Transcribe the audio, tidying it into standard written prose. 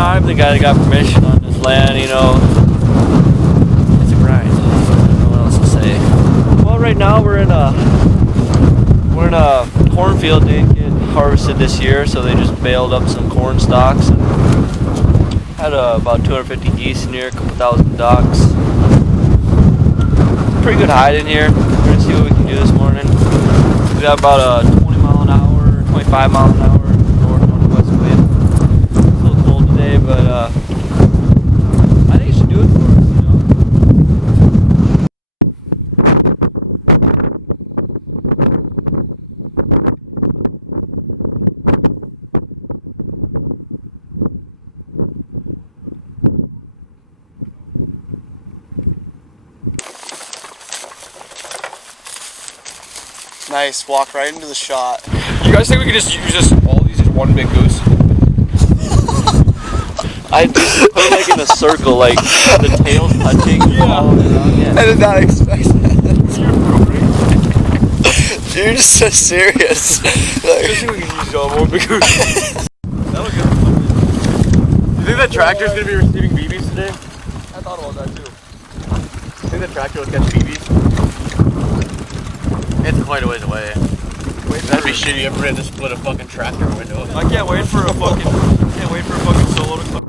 I'm the guy that got permission on this land, you know. It's a grind. I don't know what else to say. Well, right now we're in a cornfield. Didn't get harvested this year, so they just baled up some corn stalks and had about 250 geese in here, a couple thousand ducks. Pretty good hide in here. We're gonna see what we can do this morning. We got about a 20 mile an hour, 25 mile an hour northwest wind. It's a little cold today, but I think it should do it for us, you know. Nice, walk right into the shot. You guys think we could just use all these as one big goose? I just put it like in a circle, like the tail's touching. Yeah. I did not expect that. You're just so serious. I think we can use all one big goose. That was good. You think that tractor's gonna be receiving BBs today? I thought about that too. You think that tractor will catch BBs? It's quite a ways away. That'd be shitty if we had to split a fucking tractor window. I can't wait for a fucking solo to come.